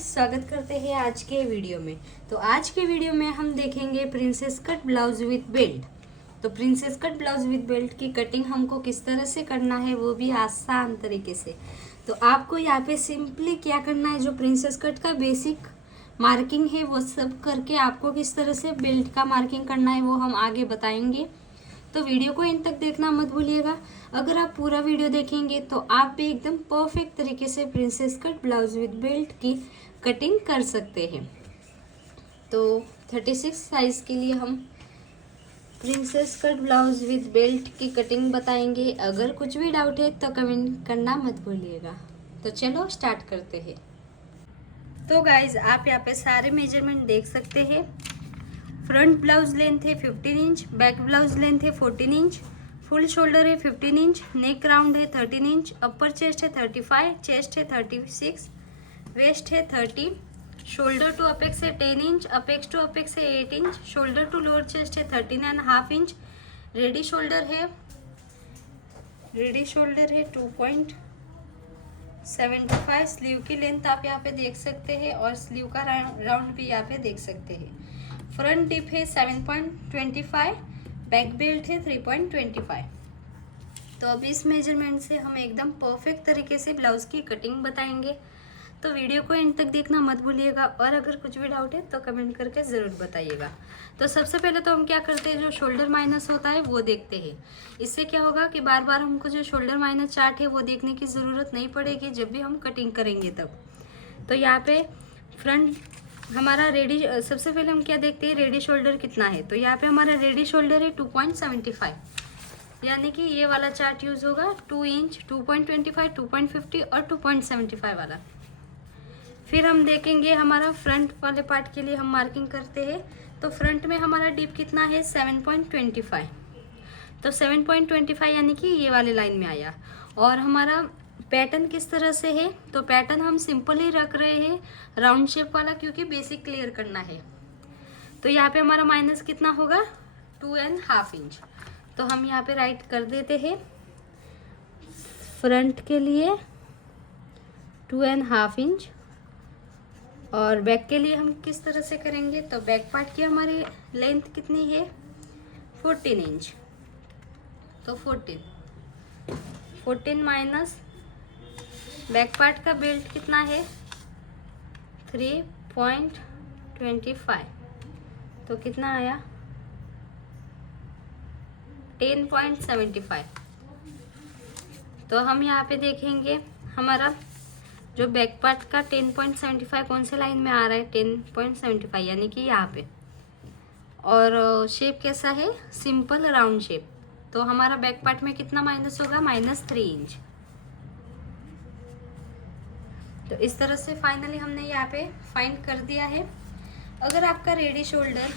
Guys, स्वागत करते हैं आज के वीडियो में। तो आज के वीडियो में हम देखेंगे princess cut blouse with belt. तो princess cut blouse with belt की कटिंग हमको किस तरह से करना है, वो भी आसान तरीके से। तो आपको यहाँ पे सिंपली क्या करना है, जो प्रिंसेस कट का बेसिक मार्किंग है वो सब करके आपको किस तरह से बेल्ट का मार्किंग करना है वो हम आगे बताएंगे। तो वीडियो को इन तक देखना मत भूलिएगा। अगर आप पूरा वीडियो देखेंगे तो आप भी एकदम परफेक्ट तरीके से princess cut blouse with belt की कटिंग कर सकते हैं। तो 36 साइज के लिए हम princess cut blouse with belt की कटिंग बताएंगे। अगर कुछ भी डाउट है तो कमेंट करना मत भूलिएगा। तो चलो स्टार्ट करते हैं। तो गाइज, आप यहाँ पे सारे मेजरमेंट देख सकते हैं। फ्रंट ब्लाउज लेंथ है 15 इंच, बैक ब्लाउज लेंथ है 14 इंच, फुल शोल्डर है 15 इंच, नेक राउंड है 13 इंच, अपर चेस्ट है 35, चेस्ट है 36, वेस्ट है 30, शोल्डर टू अपेक्स है 10 इंच, अपेक्स टू अपेक्स है 8 inch, shoulder to lower chest है 13.5 इंच, रेडी शोल्डर है 2.75, स्लीव की लेंथ आप यहाँ पे देख सकते हैं और स्लीव का राउंड भी यहाँ पे देख सकते हैं। फ्रंट डिप है 7.25, बैक बेल्ट है 3.25। तो अभी इस मेजरमेंट से हम एकदम परफेक्ट तरीके से ब्लाउज की कटिंग बताएंगे। तो वीडियो को एंड तक देखना मत भूलिएगा और अगर कुछ भी डाउट है तो कमेंट करके ज़रूर बताइएगा। तो सबसे पहले तो हम क्या करते हैं, जो शोल्डर माइनस होता है वो देखते हैं। इससे क्या होगा कि बार बार हमको जो शोल्डर माइनस चार्ट है वो देखने की ज़रूरत नहीं पड़ेगी जब भी हम कटिंग करेंगे तब। तो यहाँ पे फ्रंट हमारा रेडी, सबसे पहले हम क्या देखते हैं, रेडी शोल्डर कितना है। तो यहाँ पे हमारा रेडी शोल्डर है 2.75, यानी कि ये वाला चार्ट यूज होगा 2 इंच, 2.25, 2.50 और 2.75 वाला। फिर हम देखेंगे हमारा फ्रंट वाले पार्ट के लिए हम मार्किंग करते हैं। तो फ्रंट में हमारा डीप कितना है 7.25, तो 7.25 यानी कि ये वाले लाइन में आया। और हमारा पैटर्न किस तरह से है, तो पैटर्न हम सिंपल ही रख रहे हैं, राउंड शेप वाला, क्योंकि बेसिक क्लियर करना है। तो यहाँ पे हमारा माइनस कितना होगा 2.5 इंच। तो हम यहाँ पे राइट कर देते हैं फ्रंट के लिए 2.5 इंच। और बैक के लिए हम किस तरह से करेंगे, तो बैक पार्ट की हमारी लेंथ कितनी है 14 इंच। तो 14 माइनस बैक पार्ट का बेल्ट कितना है 3.25, तो कितना आया 10.75। तो हम यहाँ पे देखेंगे हमारा जो बैक पार्ट का 10.75 कौन से लाइन में आ रहा है 10.75, यानी कि यहाँ पे। और शेप कैसा है, सिंपल राउंड शेप। तो हमारा बैक पार्ट में कितना माइनस होगा -3 इंच। तो इस तरह से फाइनली हमने यहाँ पे फाइंड कर दिया है। अगर आपका रेडी शोल्डर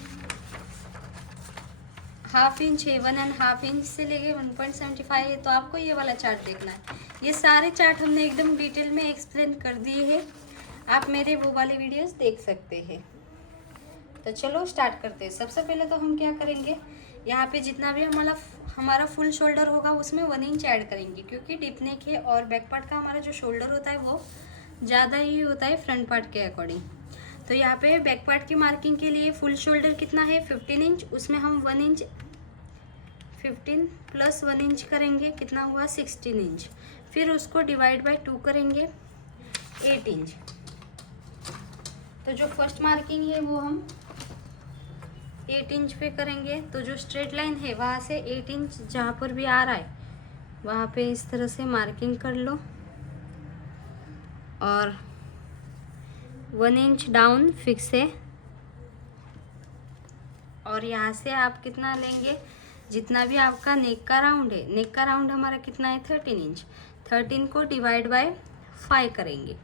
1/2 इंच है, 1.5 इंच से लेके 1.75 है, तो आपको ये वाला चार्ट देखना है। ये सारे चार्ट हमने एकदम डिटेल में एक्सप्लेन कर दिए हैं, आप मेरे वो वाले वीडियोस देख सकते हैं। तो चलो स्टार्ट करते हैं। सबसे पहले तो हम क्या करेंगे, यहाँ पे जितना भी हमारा फुल शोल्डर होगा उसमें 1 इंच ऐड करेंगे, क्योंकि डिप नेक है और बैक पार्ट का हमारा जो शोल्डर होता है वो ज़्यादा ही होता है फ्रंट पार्ट के अकॉर्डिंग। तो यहाँ पे बैक पार्ट की मार्किंग के लिए फुल शोल्डर कितना है 15 इंच, उसमें हम 1 इंच 15 प्लस 1 इंच करेंगे, कितना हुआ 16 इंच। फिर उसको डिवाइड बाय 2 करेंगे 8 इंच। तो जो फर्स्ट मार्किंग है वो हम 8 इंच पे करेंगे। तो जो स्ट्रेट लाइन है वहाँ से 8 इंच जहाँ पर भी आ रहा है वहाँ पे इस तरह से मार्किंग कर लो और 1 इंच डाउन फिक्स है। और यहाँ से आप कितना लेंगे, जितना भी आपका नेक का राउंड है, नेक का राउंड हमारा कितना है 13 इंच, 13 को डिवाइड बाय 5 करेंगे।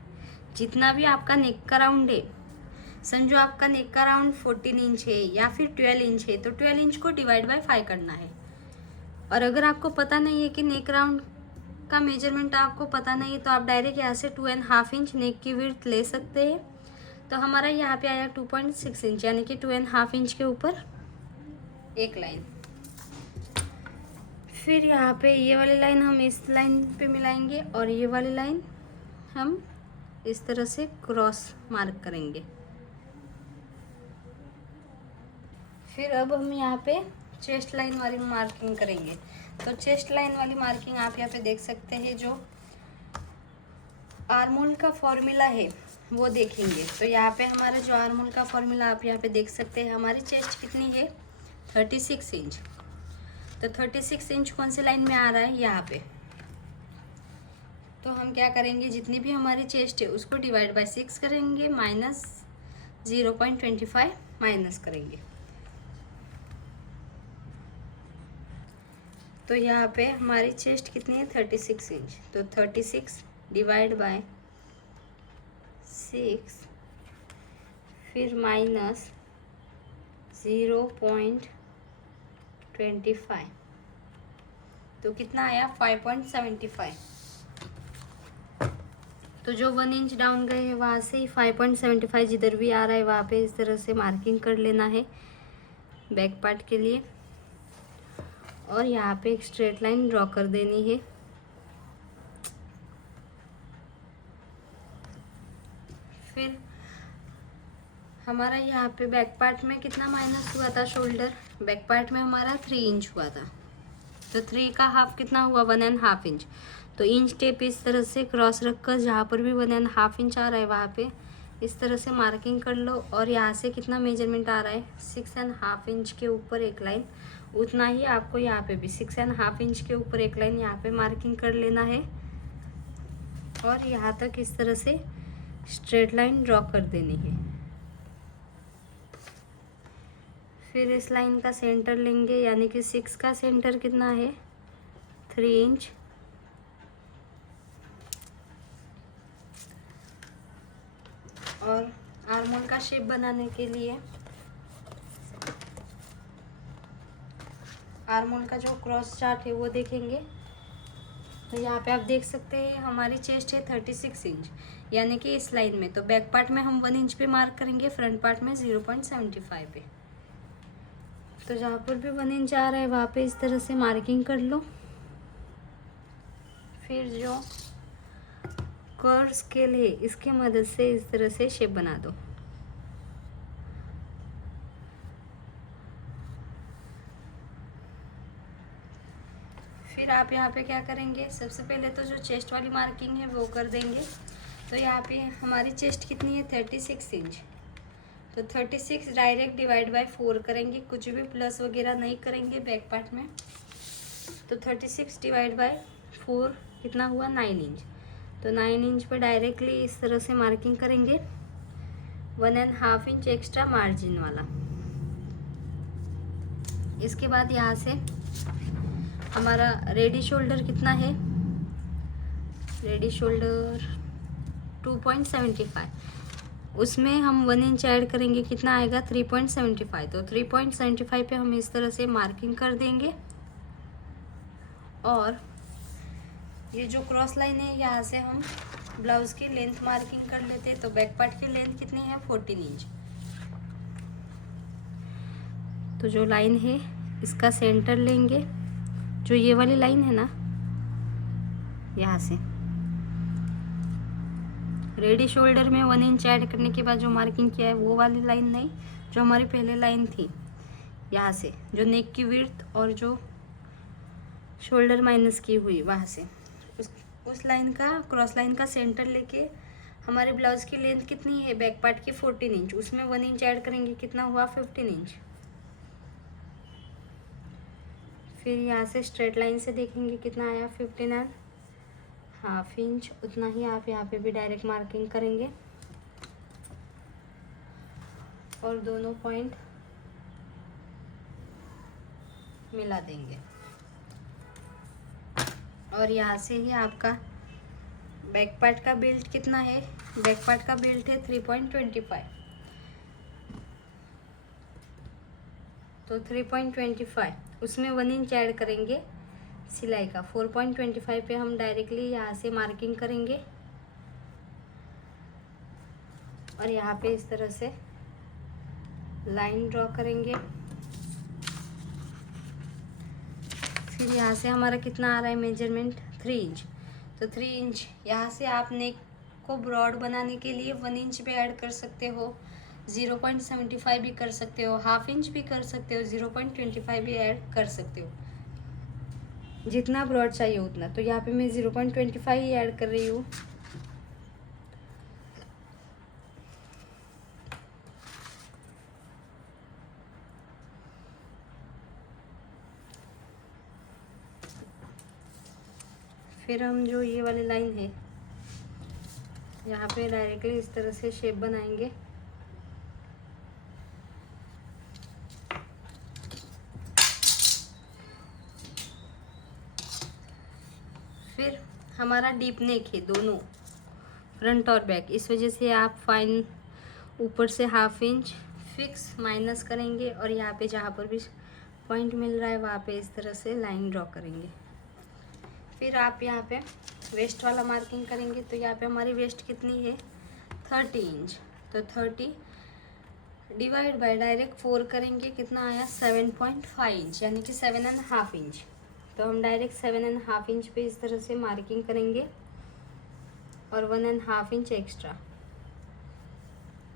जितना भी आपका नेक का राउंड है, समझो आपका नेक का राउंड 14 इंच है या फिर 12 इंच है, तो 12 इंच को डिवाइड बाय 5 करना है। और अगर आपको पता नहीं है कि नेक राउंड का मेजरमेंट आपको पता नहीं है, तो आप डायरेक्ट यहाँ से 2.5 इंच नेक की विड्थ ले सकते हैं। तो हमारा यहाँ पे आया 2.6 इंच, यानी कि 2.5 इंच के ऊपर एक लाइन। फिर यहाँ पे ये वाली लाइन हम इस लाइन पे मिलाएंगे और ये वाली लाइन हम इस तरह से क्रॉस मार्क करेंगे। फिर अब हम यहाँ पे चेस्ट लाइन वाली मार्किंग करेंगे। तो चेस्ट लाइन वाली मार्किंग आप यहाँ पे देख सकते हैं, जो आर्मोल का फॉर्मूला है वो देखेंगे। तो यहाँ पे हमारा जो आर्मोल का फॉर्मूला आप यहाँ पे देख सकते हैं, हमारी चेस्ट कितनी है 36 इंच। तो 36 इंच कौन सी लाइन में आ रहा है, यहाँ पे। तो हम क्या करेंगे, जितनी भी हमारी चेस्ट है उसको डिवाइड बाय 6 करेंगे, माइनस 0.25 माइनस करेंगे। तो यहाँ पे हमारी चेस्ट कितनी है 36 इंच। तो 36 डिवाइड बाय 6 फिर माइनस 0.25, तो कितना आया 5.75। तो जो 1 इंच डाउन गए हैं वहाँ से 5.75 जिधर भी आ रहा है वहाँ पे इस तरह से मार्किंग कर लेना है बैक पार्ट के लिए। और यहाँ पे एक स्ट्रेट लाइन ड्रॉ कर देनी है। फिर हमारा यहाँ पे बैक पार्ट में कितना माइनस हुआ था शोल्डर, बैक पार्ट में हमारा 3 इंच हुआ था। तो 3 का हाफ कितना हुआ 1.5 इंच। तो इंच टेप इस तरह से क्रॉस रखकर जहाँ पर भी 1.5 इंच आ रहा है वहाँ पे इस तरह से मार्किंग कर लो। और यहाँ से कितना मेजरमेंट आ रहा है 6.5 इंच के ऊपर एक लाइन, उतना ही आपको यहाँ पे भी 6.5 इंच के ऊपर एक लाइन यहाँ पे मार्किंग कर लेना है। और यहाँ तक इस तरह से स्ट्रेट लाइन ड्रॉ कर देनी है। फिर इस लाइन का सेंटर लेंगे, यानी कि 6 का सेंटर कितना है 3 इंच। और आर्मोल का शेप बनाने के लिए आर्मोल का जो क्रॉस चार्ट है वो देखेंगे। तो यहाँ पे आप देख सकते हैं हमारी चेस्ट है 36 इंच, यानी कि इस लाइन में। तो बैक पार्ट में हम 1 इंच पे मार्क करेंगे, फ्रंट पार्ट में 0.75 पे। तो जहाँ पर भी 1 इंच आ रहा है वहाँ पे इस तरह से मार्किंग कर लो। फिर जो कर्व स्केल है इसकी मदद से इस तरह से शेप बना दो। फिर आप यहाँ पे क्या करेंगे, सबसे पहले तो जो चेस्ट वाली मार्किंग है वो कर देंगे। तो यहाँ पे हमारी चेस्ट कितनी है 36 इंच। तो 36 डायरेक्ट डिवाइड बाय 4 करेंगे, कुछ भी प्लस वगैरह नहीं करेंगे बैक पार्ट में। तो 36 डिवाइड बाय 4 कितना हुआ 9 इंच। तो 9 इंच पे डायरेक्टली इस तरह से मार्किंग करेंगे, 1.5 इंच एक्स्ट्रा मार्जिन वाला। इसके बाद यहाँ से हमारा रेडी शोल्डर कितना है, रेडी शोल्डर 2.75, उसमें हम 1 इंच ऐड करेंगे, कितना आएगा 3.75। तो 3.75 पे हम इस तरह से मार्किंग कर देंगे। और ये जो क्रॉस लाइन है यहाँ से हम ब्लाउज की लेंथ मार्किंग कर लेते हैं। तो बैक पार्ट की लेंथ कितनी है 14 इंच। तो जो लाइन है इसका सेंटर लेंगे, जो ये वाली लाइन है ना, यहाँ से रेडी शोल्डर में 1 इंच ऐड करने के बाद जो मार्किंग किया है वो वाली लाइन नहीं, जो हमारी पहले लाइन थी यहाँ से, जो नेक की विड्थ और जो शोल्डर माइनस की हुई वहाँ से उस लाइन का क्रॉस लाइन का सेंटर लेके हमारे ब्लाउज की लेंथ कितनी है बैक पार्ट की 14 इंच, उसमें 1 इंच ऐड करेंगे, कितना हुआ 15 इंच। फिर यहाँ से स्ट्रेट लाइन से देखेंगे कितना आया 15.5 इंच, उतना ही आप यहाँ पे भी डायरेक्ट मार्किंग करेंगे और दोनों पॉइंट मिला देंगे। और यहाँ से ही आपका बैक पार्ट का बेल्ट कितना है, बैक पार्ट का बेल्ट है 3.25। तो 3.25 उसमें 1 इंच ऐड करेंगे सिलाई का, 4.25 पे हम डायरेक्टली यहाँ से मार्किंग करेंगे और यहाँ पे इस तरह से लाइन ड्रॉ करेंगे। फिर यहाँ से हमारा कितना आ रहा है मेजरमेंट 3 इंच। तो 3 इंच यहाँ से आप नेक को ब्रॉड बनाने के लिए 1 इंच भी ऐड कर सकते हो, 0.75 भी कर सकते हो, हाफ इंच भी कर सकते हो, 0.25 भी ऐड कर सकते हो, जितना ब्रॉड चाहिए उतना। तो यहाँ पे मैं 0.25 ही ऐड कर रही हूँ। फिर हम जो ये वाली लाइन है यहाँ पे डायरेक्टली इस तरह से शेप बनाएंगे। फिर हमारा डीप नेक है दोनों, फ्रंट और बैक, इस वजह से आप फाइन ऊपर से हाफ इंच फिक्स माइनस करेंगे और यहाँ पे जहाँ पर भी पॉइंट मिल रहा है वहाँ पे इस तरह से लाइन ड्रॉ करेंगे। फिर आप यहाँ पे वेस्ट वाला मार्किंग करेंगे। तो यहाँ पे हमारी वेस्ट कितनी है, 30 इंच। तो 30 डिवाइड बाय डायरेक्ट 4 करेंगे, कितना आया 7.5 इंच, यानी कि 7.5 इंच। तो हम डायरेक्ट 7.5 इंच पे इस तरह से मार्किंग करेंगे और 1.5 इंच एक्स्ट्रा।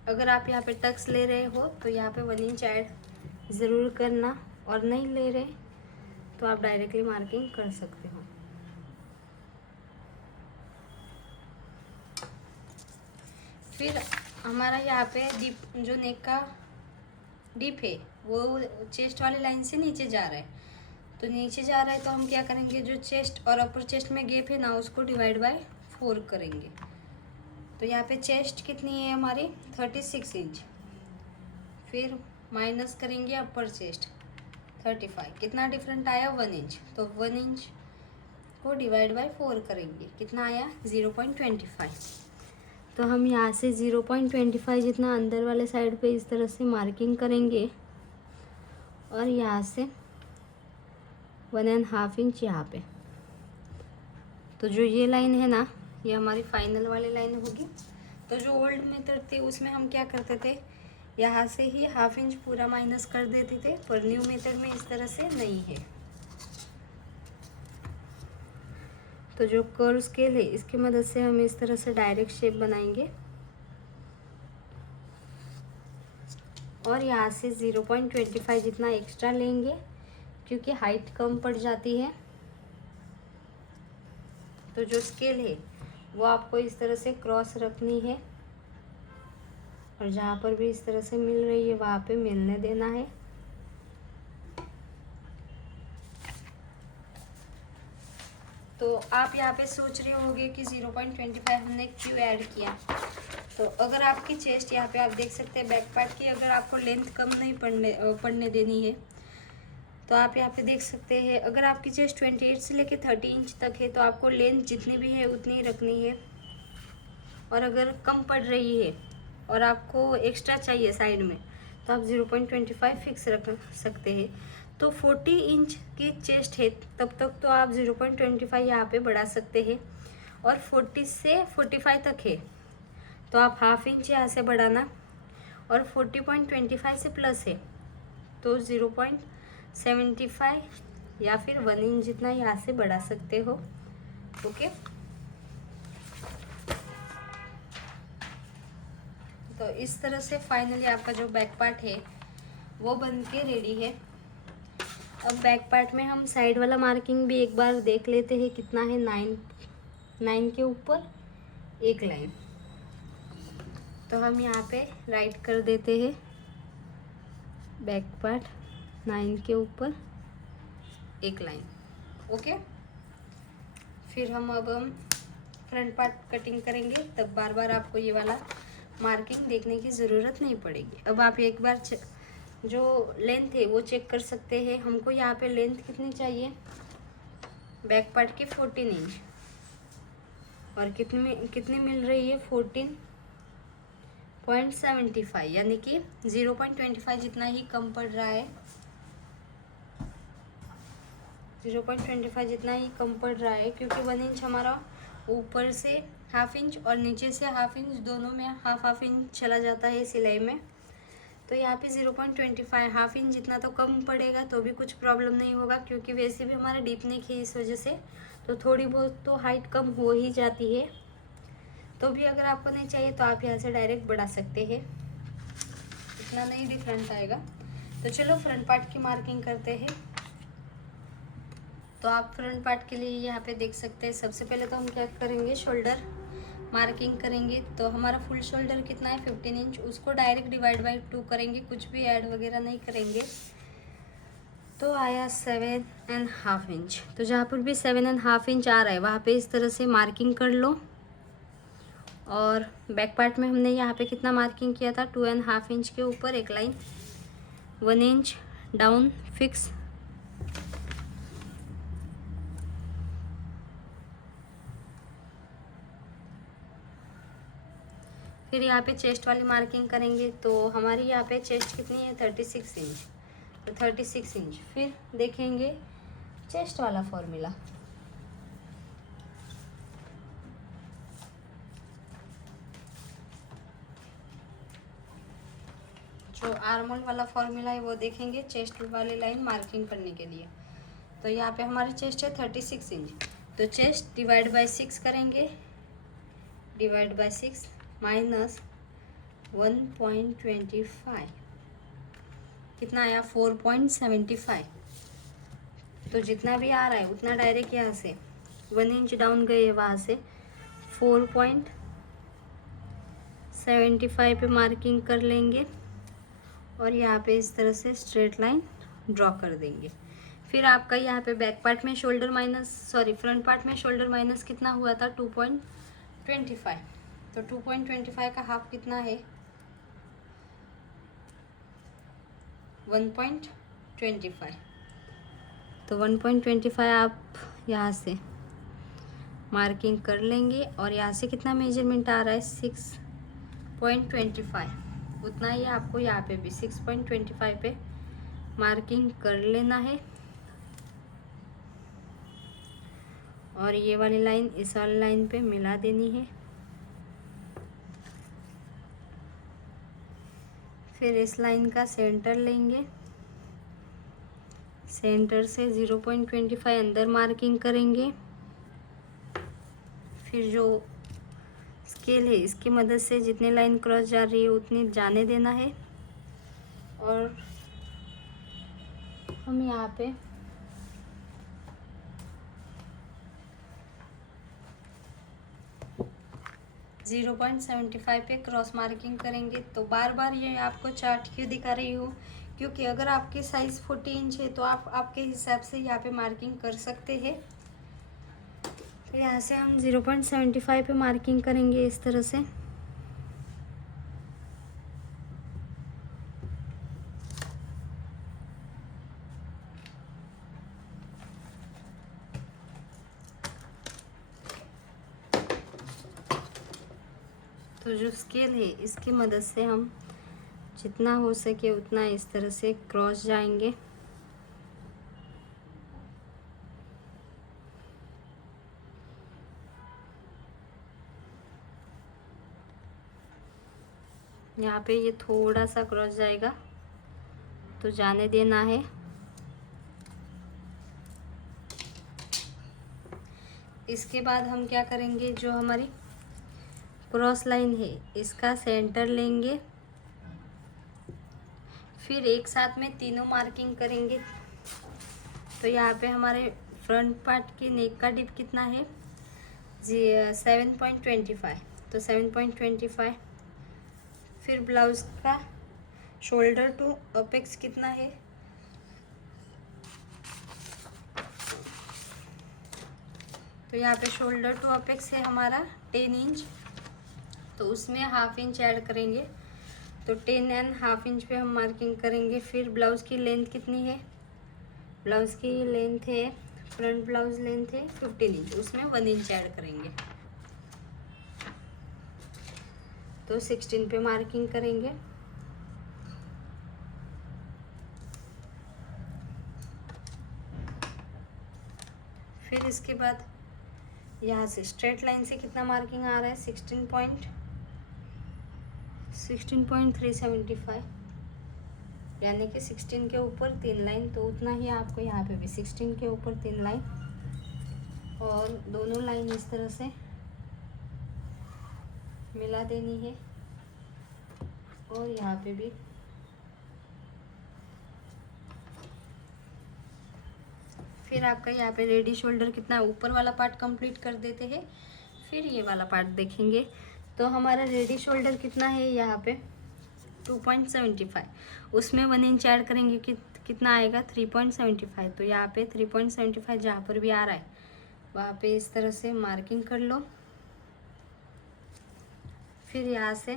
अगर आप यहाँ पे टक्स ले रहे हो तो यहाँ पे 1 इंच ऐड ज़रूर करना, और नहीं ले रहे तो आप डायरेक्टली मार्किंग कर सकते हो। फिर हमारा यहाँ पे डीप, जो नेक का डीप है वो चेस्ट वाली लाइन से नीचे जा रहा है। तो नीचे जा रहा है तो हम क्या करेंगे, जो चेस्ट और अपर चेस्ट में गैप है ना उसको डिवाइड बाय 4 करेंगे। तो यहाँ पे चेस्ट कितनी है हमारी 36 इंच, फिर माइनस करेंगे अपर चेस्ट 35, कितना डिफरेंट आया 1 इंच। तो 1 इंच को डिवाइड बाय 4 करेंगे, कितना आया 0.25। तो हम यहाँ से 0.25 जितना अंदर वाले साइड पे इस तरह से मार्किंग करेंगे और यहाँ से 1.5 इंच यहाँ पे। तो जो ये लाइन है ना ये हमारी फाइनल वाली लाइन होगी। तो जो ओल्ड मेथड थे उसमें हम क्या करते थे, यहाँ से ही हाफ इंच पूरा माइनस कर देते थे, पर न्यू मेथड में इस तरह से नहीं है। तो जो कर्व स्केल है इसकी मदद से हम इस तरह से डायरेक्ट शेप बनाएंगे और यहाँ से 0.25 जितना एक्स्ट्रा लेंगे क्योंकि हाइट कम पड़ जाती है। तो जो स्केल है वो आपको इस तरह से क्रॉस रखनी है और जहाँ पर भी इस तरह से मिल रही है वहाँ पे मिलने देना है। तो आप यहाँ पे सोच रहे होंगे कि 0.25 हमने क्यों ऐड किया। तो अगर आपकी चेस्ट यहाँ पे आप देख सकते हैं बैक पार्ट की, अगर आपको लेंथ कम नहीं पड़ने देनी है तो आप यहाँ पे देख सकते हैं, अगर आपकी चेस्ट 28 से लेके 30 इंच तक है तो आपको लेंथ जितनी भी है उतनी ही रखनी है। और अगर कम पड़ रही है और आपको एक्स्ट्रा चाहिए साइड में तो आप 0.25 फिक्स रख सकते हैं। तो 40 इंच की चेस्ट है तब तक तो आप 0.25 यहाँ पे बढ़ा सकते हैं, और 40 से 45 तक है तो आप हाफ इंच यहाँ से बढ़ाना, और 40.25 से प्लस है तो 0.75 या फिर 1 इंच जितना यहाँ से बढ़ा सकते हो। ओके, तो इस तरह से फाइनली आपका जो बैक पार्ट है वो बन के रेडी है। अब बैक पार्ट में हम साइड वाला मार्किंग भी एक बार देख लेते हैं कितना है। 9 के ऊपर एक लाइन, तो हम यहाँ पे राइट कर देते हैं बैक पार्ट 9 के ऊपर एक लाइन। ओके, फिर हम फ्रंट पार्ट कटिंग करेंगे, तब बार बार आपको ये वाला मार्किंग देखने की ज़रूरत नहीं पड़ेगी। अब आप एक बार जो लेंथ है वो चेक कर सकते हैं। हमको यहाँ पे लेंथ कितनी चाहिए, बैक पार्ट की 14 इंच, और कितनी मिल रही है 14.75, यानी कि 0.25 जितना ही कम पड़ रहा है। 0.25 जितना ही कम पड़ रहा है क्योंकि 1 इंच हमारा ऊपर से हाफ इंच और नीचे से हाफ इंच, दोनों में हाफ इंच चला जाता है सिलाई में। तो यहाँ पे 0.25 हाफ इंच जितना तो कम पड़ेगा तो भी कुछ प्रॉब्लम नहीं होगा, क्योंकि वैसे भी हमारा डीप नेक है इस वजह से तो थोड़ी बहुत तो हाइट कम हो ही जाती है। तो भी अगर आपको नहीं चाहिए तो आप यहाँ से डायरेक्ट बढ़ा सकते हैं, इतना नहीं डिफरेंट आएगा। तो चलो फ्रंट पार्ट की मार्किंग करते हैं। तो आप फ्रंट पार्ट के लिए यहाँ पे देख सकते हैं, सबसे पहले तो हम क्या करेंगे, शोल्डर मार्किंग करेंगे। तो हमारा फुल शोल्डर कितना है 15 इंच, उसको डायरेक्ट डिवाइड बाई 2 करेंगे, कुछ भी ऐड वगैरह नहीं करेंगे। तो आया 7.5 इंच। तो जहाँ पर भी 7.5 इंच आ रहा है वहाँ पे इस तरह से मार्किंग कर लो। और बैक पार्ट में हमने यहाँ पे कितना मार्किंग किया था, 2.5 इंच के ऊपर एक लाइन, 1 इंच डाउन फिक्स। फिर यहाँ पे चेस्ट वाली मार्किंग करेंगे। तो हमारी यहाँ पे चेस्ट कितनी है 36 इंच, तो 36 इंच। फिर देखेंगे चेस्ट वाला फॉर्मूला। जो आर्मोल वाला फॉर्मूला है वो देखेंगे चेस्ट वाली लाइन मार्किंग करने के लिए। तो यहाँ पे हमारी चेस्ट है 36 इंच, तो चेस्ट डिवाइड बाय 6 करेंगे, डिवाइड बाय 6 माइनस 1.25 कितना आया 4.75। तो जितना भी आ रहा है उतना डायरेक्ट यहाँ से 1 इंच डाउन गए वहाँ से 4.75 पे मार्किंग कर लेंगे और यहाँ पे इस तरह से स्ट्रेट लाइन ड्रॉ कर देंगे। फिर आपका यहाँ पे बैक पार्ट में shoulder minus, sorry front part में शोल्डर माइनस कितना हुआ था 2.25। तो 2.25 का हाफ कितना है 1.25। तो 1.25 आप यहाँ से मार्किंग कर लेंगे और यहाँ से कितना मेजरमेंट आ रहा है 6.25, उतना ही आपको यहाँ पे भी 6.25 पे मार्किंग कर लेना है। और ये वाली लाइन इस वाली लाइन पे मिला देनी है। फिर इस लाइन का सेंटर लेंगे, सेंटर से 0.25 अंदर मार्किंग करेंगे। फिर जो स्केल है इसकी मदद से जितनी लाइन क्रॉस जा रही है उतनी जाने देना है। और हम यहाँ पे जीरो 0.75 पे क्रॉस मार्किंग करेंगे। तो बार बार ये आपको चार्ट क्यों दिखा रही हूँ, क्योंकि अगर आपकी साइज़ 40 इंच है तो आप आपके हिसाब से यहाँ पे मार्किंग कर सकते हैं। तो यहाँ से हम 0.75 पे मार्किंग करेंगे इस तरह से। तो जो स्केल है इसकी मदद से हम जितना हो सके उतना इस तरह से क्रॉस जाएंगे। यहाँ पे ये थोड़ा सा क्रॉस जाएगा तो जाने देना है। इसके बाद हम क्या करेंगे, जो हमारी क्रॉस लाइन है इसका सेंटर लेंगे, फिर एक साथ में तीनों मार्किंग करेंगे। तो यहाँ पे हमारे फ्रंट पार्ट की नेक का डिप कितना है 7.25, तो 7.25। फिर ब्लाउज का शोल्डर टू अपेक्स कितना है, तो यहाँ पे शोल्डर टू अपेक्स है हमारा 10 इंच, तो उसमें हाफ इंच ऐड करेंगे। तो 10.5 इंच पे हम मार्किंग करेंगे। फिर ब्लाउज़ की लेंथ कितनी है, ब्लाउज़ की लेंथ है, फ्रंट ब्लाउज लेंथ है 15 इंच, उसमें 1 इंच ऐड करेंगे, तो 16 पे मार्किंग करेंगे। फिर इसके बाद यहाँ से स्ट्रेट लाइन से कितना मार्किंग आ रहा है 16.375, यानी कि 16 के ऊपर 3 लाइन, तो उतना ही आपको यहाँ पे भी 16 के ऊपर 3 लाइन और दोनों लाइन इस तरह से मिला देनी है और यहाँ पे भी फिर आपका यहाँ पे रेडी शोल्डर कितना है, ऊपर वाला पार्ट कंप्लीट कर देते हैं, फिर ये वाला पार्ट देखेंगे। तो हमारा रेडी शोल्डर कितना है यहाँ पे 2.75, उसमें 1 इंच ऐड करेंगे कितना आएगा 3.75। तो यहाँ पे 3.75 जहाँ पर भी आ रहा है वहाँ पे इस तरह से मार्किंग कर लो। फिर यहाँ से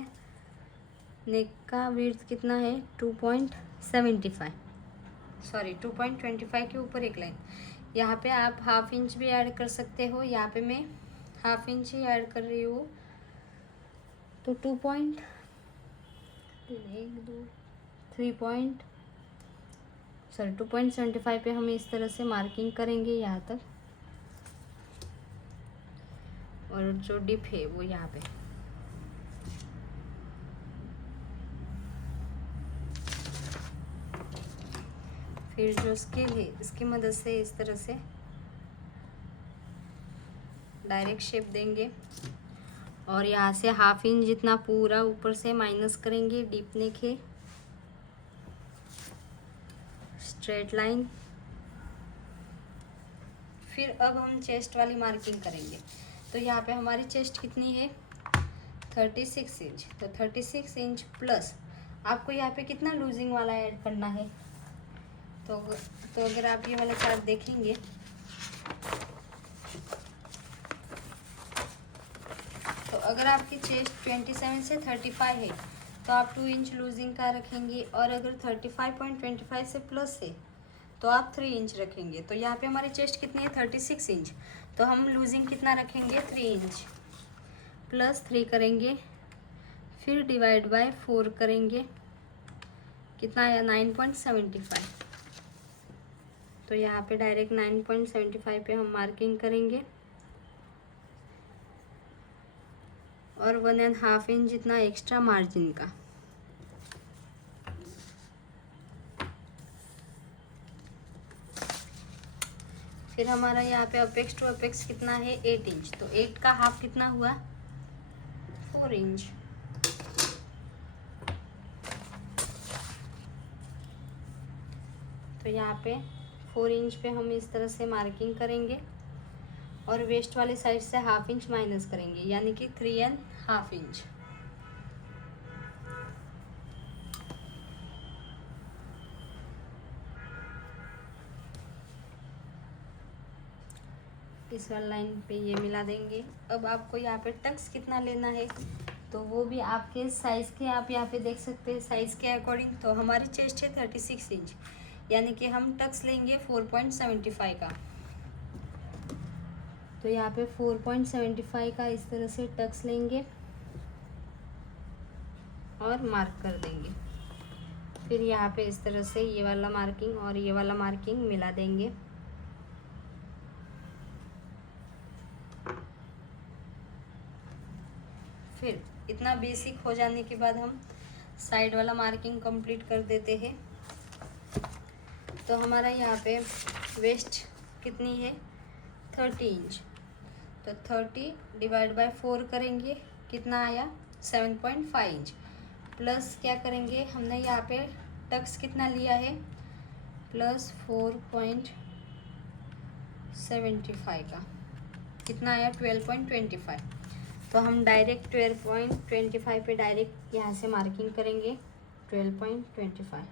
नेक का विड्थ कितना है 2.75, सॉरी 2.25 के ऊपर एक लाइन। यहाँ पे आप हाफ इंच भी ऐड कर सकते हो, यहाँ पे मैं हाफ इंच ही ऐड कर रही हूँ। तो 2.75 पे हम इस तरह से मार्किंग करेंगे यहाँ तक, और जो डिप है वो यहाँ पे। फिर जो स्केल है इसकी मदद से इस तरह से डायरेक्ट शेप देंगे और यहाँ से हाफ इंच जितना पूरा ऊपर से माइनस करेंगे। डीप नेक है, स्ट्रेट लाइन। फिर अब हम चेस्ट वाली मार्किंग करेंगे। तो यहाँ पे हमारी चेस्ट कितनी है 36 इंच। तो 36 इंच प्लस आपको यहाँ पे कितना लूजिंग वाला ऐड करना है। तो अगर आप ये वाला चार्ट देखेंगे तो अगर आपकी चेस्ट 27 से 35 है तो आप 2 इंच लूजिंग का रखेंगे, और अगर 35.25 से प्लस है तो आप 3 इंच रखेंगे। तो यहाँ पे हमारी चेस्ट कितनी है 36 इंच, तो हम लूजिंग कितना रखेंगे 3 इंच प्लस 3 करेंगे, फिर डिवाइड बाय 4 करेंगे, कितना आया 9.75। तो यहाँ पे डायरेक्ट 9.75 पे हम मार्किंग करेंगे और 1.5 इंच जितना एक्स्ट्रा मार्जिन का। फिर हमारा यहाँ पे अपेक्स टू अपेक्स कितना है 8 इंच। तो 8 का हाफ कितना हुआ 4 इंच। तो यहाँ पे 4 इंच पे हम इस तरह से मार्किंग करेंगे और वेस्ट वाले साइड से हाफ इंच माइनस करेंगे, यानी कि 3.5 इंच। इस वाली लाइन पे ये मिला देंगे। अब आपको यहाँ पे टक्स कितना लेना है तो वो भी आपके साइज़ के आप यहाँ पे देख सकते हैं साइज़ के अकॉर्डिंग। तो हमारी चेस्ट है 36 इंच, यानी कि हम टक्स लेंगे 4.75 का। तो यहाँ पे 4.75 का इस तरह से टक्स लेंगे और मार्क कर देंगे। फिर यहाँ पे इस तरह से ये वाला मार्किंग और ये वाला मार्किंग मिला देंगे। फिर इतना बेसिक हो जाने के बाद हम साइड वाला मार्किंग कंप्लीट कर देते हैं। तो हमारा यहाँ पे वेस्ट कितनी है 30 इंच। तो 30 डिवाइड बाय 4 करेंगे, कितना आया 7.5 इंच। प्लस क्या करेंगे, हमने यहाँ पे टक्स कितना लिया है प्लस 4.75 का, कितना आया 12.25। तो हम डायरेक्ट 12.25 पे डायरेक्ट यहाँ से मार्किंग करेंगे 12.25।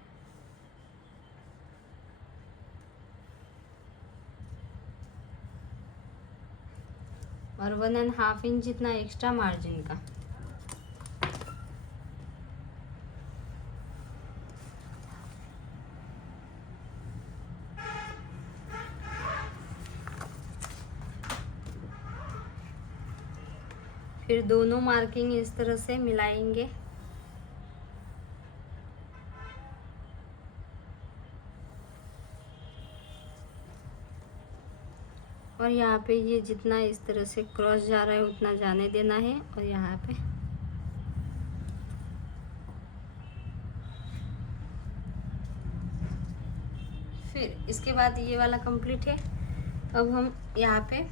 और 1.5 इंच जितना एक्स्ट्रा मार्जिन का। फिर दोनों मार्किंग इस तरह से मिलाएंगे। और यहाँ पे ये जितना इस तरह से क्रॉस जा रहा है उतना जाने देना है। और यहाँ पे फिर इसके बाद ये वाला कंप्लीट है। अब हम यहाँ पे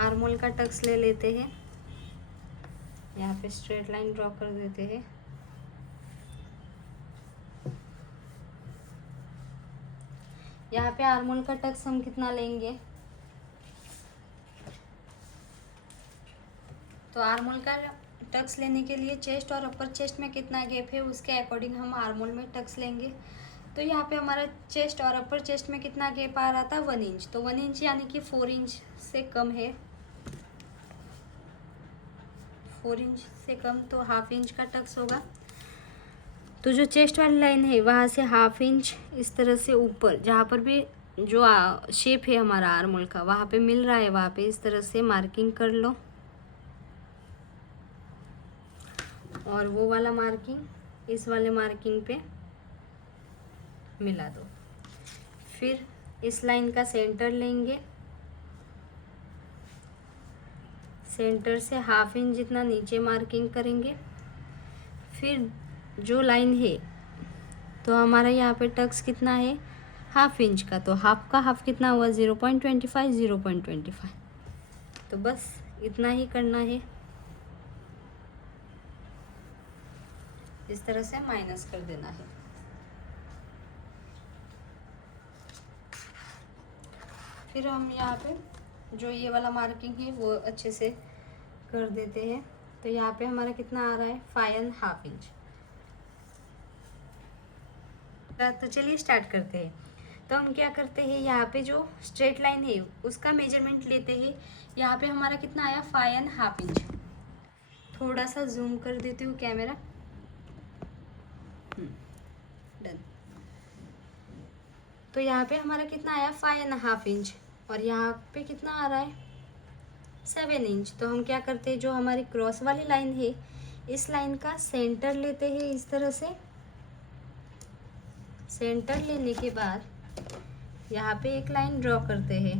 आर्मोल का टक्स ले लेते हैं। यहाँ पे स्ट्रेट लाइन ड्रॉ कर देते हैं। यहाँ पे आर्मोल का टक्स हम कितना लेंगे, तो आर्मोल का टक्स लेने के लिए चेस्ट और अपर चेस्ट में कितना गैप है उसके अकॉर्डिंग हम आर्मोल में टक्स लेंगे। तो यहाँ पे हमारा चेस्ट और अपर चेस्ट में कितना गैप आ रहा था 1 इंच, तो 1 इंच यानी कि 4 इंच से कम है, 4 इंच से कम, तो हाफ इंच का टक्स होगा। तो जो चेस्ट वाली लाइन है वहाँ से हाफ इंच इस तरह से ऊपर, जहाँ पर भी जो शेप है हमारा आर्मोल का वहाँ पे मिल रहा है, वहाँ पे इस तरह से मार्किंग कर लो और वो वाला मार्किंग इस वाले मार्किंग पे मिला दो। फिर इस लाइन का सेंटर लेंगे, सेंटर से हाफ इंच जितना नीचे मार्किंग करेंगे। फिर जो लाइन है तो हमारा यहाँ पे टक्स कितना है हाफ इंच का, तो हाफ का हाफ कितना हुआ 0.25, 0.25। तो बस इतना ही करना है, इस तरह से माइनस कर देना है। फिर हम यहाँ पे जो ये वाला मार्किंग है वो अच्छे से कर देते हैं। तो यहाँ पे हमारा कितना आ रहा है 5.5 इंच। तो चलिए स्टार्ट करते हैं। तो हम क्या करते हैं, यहाँ पे जो स्ट्रेट लाइन है उसका मेजरमेंट लेते हैं। यहाँ पे हमारा कितना आया 5.5 इंच। थोड़ा सा जूम कर देती हूँ कैमरा, डन। तो यहाँ पे हमारा कितना आया 5.5 इंच और यहाँ पे कितना आ रहा है 7 इंच। तो हम क्या करते हैं, जो हमारी क्रॉस वाली लाइन है इस लाइन का सेंटर लेते हैं। इस तरह से सेंटर लेने के बाद यहाँ पे एक लाइन ड्रॉ करते हैं।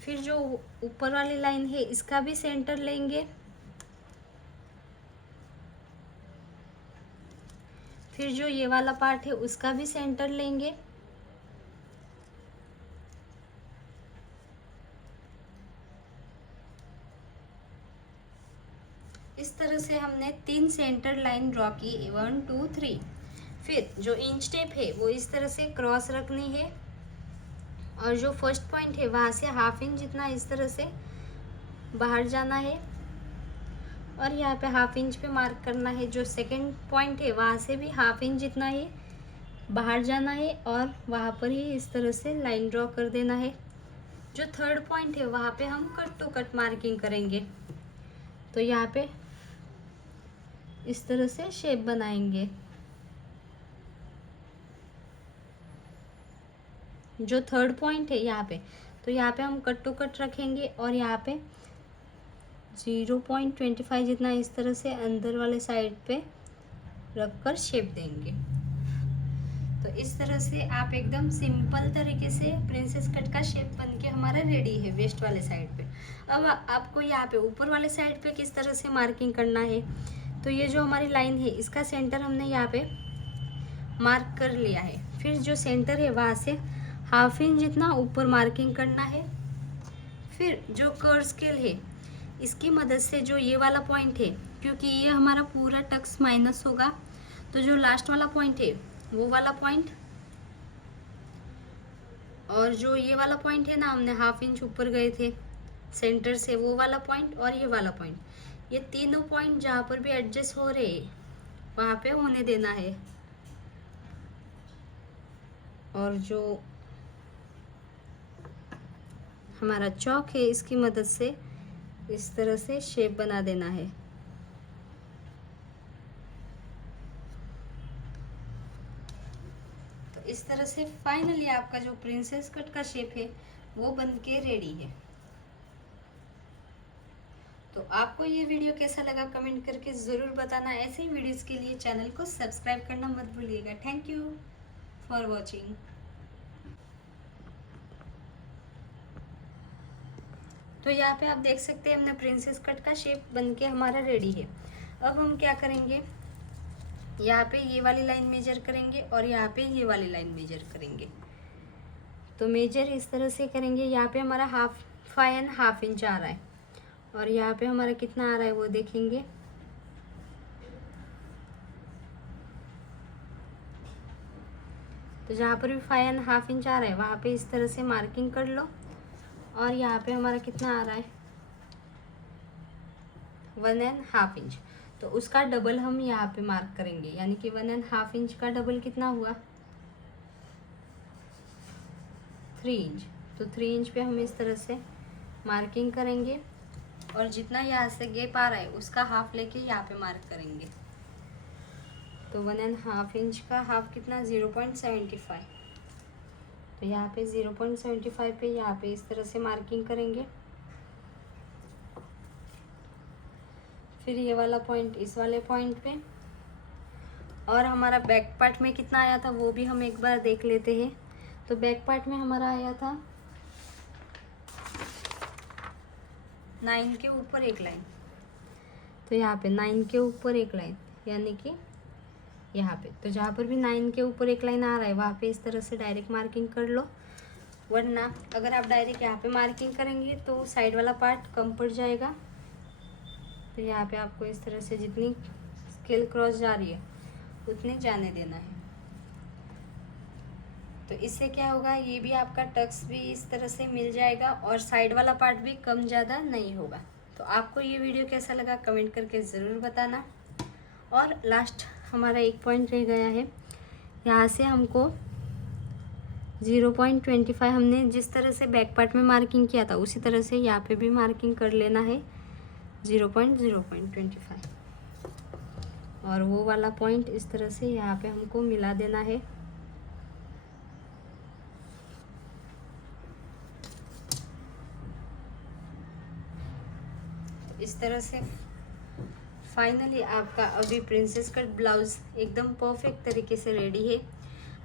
फिर जो ऊपर वाली लाइन है इसका भी सेंटर लेंगे। फिर जो ये वाला पार्ट है उसका भी सेंटर लेंगे। इस तरह से हमने 3 सेंटर लाइन ड्रॉ की, 1 2 3। फिर जो इंच टेप है वो इस तरह से क्रॉस रखनी है और जो फर्स्ट पॉइंट है वहाँ से हाफ इंच जितना इस तरह से बाहर जाना है और यहाँ पे हाफ इंच पे मार्क करना है। जो सेकंड पॉइंट है वहाँ से भी हाफ इंच जितना ही बाहर जाना है और वहाँ पर ही इस तरह से लाइन ड्रॉ कर देना है। जो थर्ड पॉइंट है वहाँ पे हम कट टू कट मार्किंग करेंगे। तो यहाँ पे इस तरह से शेप बनाएंगे। जो थर्ड पॉइंट है यहाँ पे, तो यहाँ पे हम कट टू कट रखेंगे और यहाँ पे 0.25 जितना इस तरह से अंदर वाले साइड पे रखकर शेप देंगे। तो इस तरह से आप एकदम सिंपल तरीके से प्रिंसेस कट का शेप बनके हमारा रेडी है वेस्ट वाले साइड पे। अब आपको यहाँ पे ऊपर वाले साइड पे किस तरह से मार्किंग करना है, तो ये जो हमारी लाइन है इसका सेंटर हमने यहाँ पे मार्क कर लिया है। फिर जो सेंटर है वहाँ से हाफ इंच जितना ऊपर मार्किंग करना है। फिर जो कर्व स्केल है इसकी मदद से जो ये वाला पॉइंट है, क्योंकि ये हमारा पूरा टक्स माइनस होगा, तो जो लास्ट वाला पॉइंट है वो वाला पॉइंट और जो ये वाला पॉइंट है ना, हमने हाफ इंच ऊपर गए थे सेंटर से, वो वाला पॉइंट और ये वाला पॉइंट, ये तीनों पॉइंट जहाँ पर भी एडजस्ट हो रहे हैं वहाँ पे होने देना है। और जो हमारा चौक है इसकी मदद से इस तरह से शेप बना देना है। तो इस तरह से फाइनली आपका जो प्रिंसेस कट का शेप है वो बनके रेडी है। तो आपको ये वीडियो कैसा लगा कमेंट करके ज़रूर बताना। ऐसे ही वीडियोस के लिए चैनल को सब्सक्राइब करना मत भूलिएगा। Thank you for watching. तो यहाँ पे आप देख सकते हैं हमने प्रिंसेस कट का शेप बनके हमारा रेडी है। अब हम क्या करेंगे, यहाँ पे ये वाली लाइन मेजर करेंगे और यहाँ पे ये वाली लाइन मेजर करेंगे। तो मेजर इस तरह से करेंगे, यहाँ पे हमारा 5.5 इंच आ रहा है और यहाँ पे हमारा कितना आ रहा है वो देखेंगे। तो जहाँ पर भी 5.5 इंच आ रहा है वहाँ पे इस तरह से मार्किंग कर लो। और यहाँ पे हमारा कितना आ रहा है 1.5 इंच, तो उसका डबल हम यहाँ पे मार्क करेंगे, यानी कि 1.5 इंच का डबल कितना हुआ 3 इंच। तो 3 इंच पे हम इस तरह से मार्किंग करेंगे और जितना यहाँ से गैप आ रहा है उसका हाफ लेके यहाँ पे मार्क करेंगे। तो 1.5 इंच का हाफ कितना 0.75, तो यहाँ पे 0.75 पे यहाँ पे इस तरह से मार्किंग करेंगे। फिर ये वाला पॉइंट इस वाले पॉइंट पे, और हमारा बैक पार्ट में कितना आया था वो भी हम एक बार देख लेते हैं। तो बैक पार्ट में हमारा आया था 9 के ऊपर एक लाइन, तो यहाँ पे 9 के ऊपर एक लाइन, यानी कि यहाँ पे, तो जहाँ पर भी 9 के ऊपर एक लाइन आ रहा है वहाँ पे इस तरह से डायरेक्ट मार्किंग कर लो। वरना अगर आप डायरेक्ट यहाँ पे मार्किंग करेंगे तो साइड वाला पार्ट कम पड़ जाएगा। तो यहाँ पे आपको इस तरह से जितनी स्केल क्रॉस जा रही है उतने जाने देना है। तो इससे क्या होगा, ये भी आपका टक्स भी इस तरह से मिल जाएगा और साइड वाला पार्ट भी कम ज़्यादा नहीं होगा। तो आपको ये वीडियो कैसा लगा कमेंट करके ज़रूर बताना। और लास्ट हमारा एक पॉइंट रह गया है, यहाँ से हमको 0.25 हमने जिस तरह से बैक पार्ट में मार्किंग किया था उसी तरह से यहाँ पे भी मार्किंग कर लेना है 0.25, और वो वाला पॉइंट इस तरह से यहाँ पे हमको मिला देना है। इस तरह से फाइनली आपका अभी प्रिंसेस कट ब्लाउज एकदम परफेक्ट तरीके से रेडी है।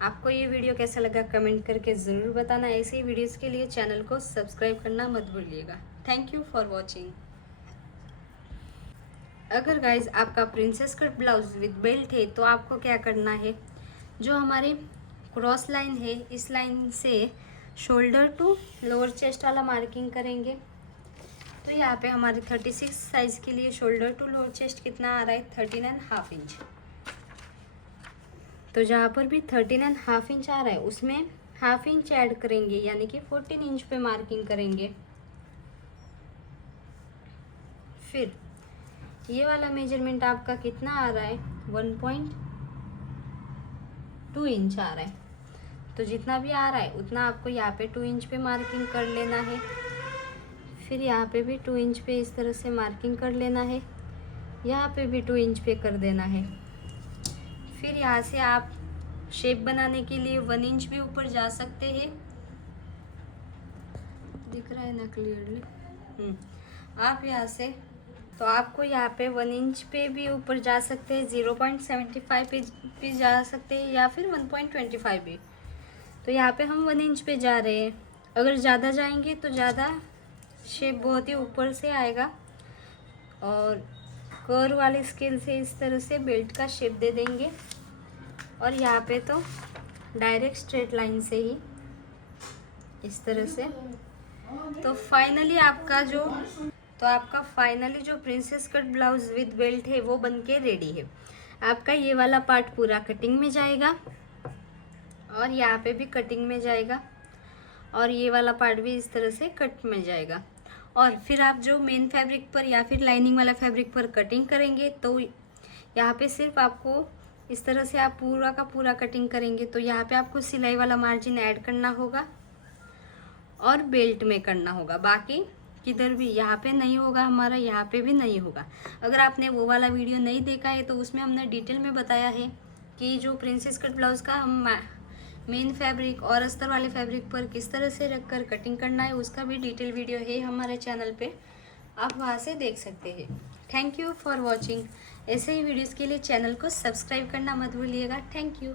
आपको ये वीडियो कैसा लगा कमेंट करके ज़रूर बताना। ऐसे ही वीडियोस के लिए चैनल को सब्सक्राइब करना मत भूलिएगा। Thank you for watching. अगर गाइज आपका princess cut blouse with belt है तो आपको क्या करना है, जो हमारी क्रॉस लाइन है इस लाइन से शोल्डर टू लोअर चेस्ट वाला मार्किंग करेंगे। तो यहाँ पे हमारे 36 साइज के लिए शोल्डर टू लोअर चेस्ट कितना आ रहा है 13.5 इंच। तो जहाँ पर भी 13.5 इंच आ रहा है उसमें हाफ इंच ऐड करेंगे, यानी कि 14 इंच पे मार्किंग करेंगे। फिर ये वाला मेजरमेंट आपका कितना आ रहा है 1.2 इंच आ रहा है। तो जितना भी आ रहा है उतना आपको यहाँ पे 2 इंच पे मार्किंग कर लेना है। फिर यहाँ पे भी 2 इंच पे इस तरह से मार्किंग कर लेना है, यहाँ पे भी 2 इंच पे कर देना है। फिर यहाँ से आप शेप बनाने के लिए 1 इंच भी ऊपर जा सकते हैं, दिख रहा है ना क्लियरली। आप यहाँ से, तो आपको यहाँ पे 1 इंच पे भी ऊपर जा सकते हैं, 0.75 पे भी जा सकते हैं, या फिर 1.25 भी। तो यहाँ पे हम 1 इंच पे जा रहे हैं। अगर ज़्यादा जाएंगे तो ज़्यादा शेप बहुत ही ऊपर से आएगा, और कर्व वाले स्केल से इस तरह से बेल्ट का शेप दे देंगे। और यहाँ पे तो डायरेक्ट स्ट्रेट लाइन से ही इस तरह से। तो फाइनली आपका जो princess cut blouse with belt है वो बनके रेडी है। आपका ये वाला पार्ट पूरा कटिंग में जाएगा और यहाँ पे भी कटिंग में जाएगा, और ये वाला पार्ट भी इस तरह से कट में जाएगा। और फिर आप जो मेन फैब्रिक पर या फिर लाइनिंग वाला फैब्रिक पर कटिंग करेंगे तो यहाँ पे सिर्फ आपको इस तरह से आप पूरा का पूरा कटिंग करेंगे तो यहाँ पे आपको सिलाई वाला मार्जिन ऐड करना होगा और बेल्ट में करना होगा। बाकी किधर भी यहाँ पे नहीं होगा, हमारा यहाँ पे भी नहीं होगा। अगर आपने वो वाला वीडियो नहीं देखा है तो उसमें हमने डिटेल में बताया है कि जो प्रिंसेस कट ब्लाउज़ का हम मेन फैब्रिक और अस्तर वाले फैब्रिक पर किस तरह से रखकर कटिंग करना है, उसका भी डिटेल वीडियो है हमारे चैनल पे, आप वहाँ से देख सकते हैं। Thank you for watching. ऐसे ही वीडियोज़ के लिए चैनल को सब्सक्राइब करना मत भूलिएगा। Thank you.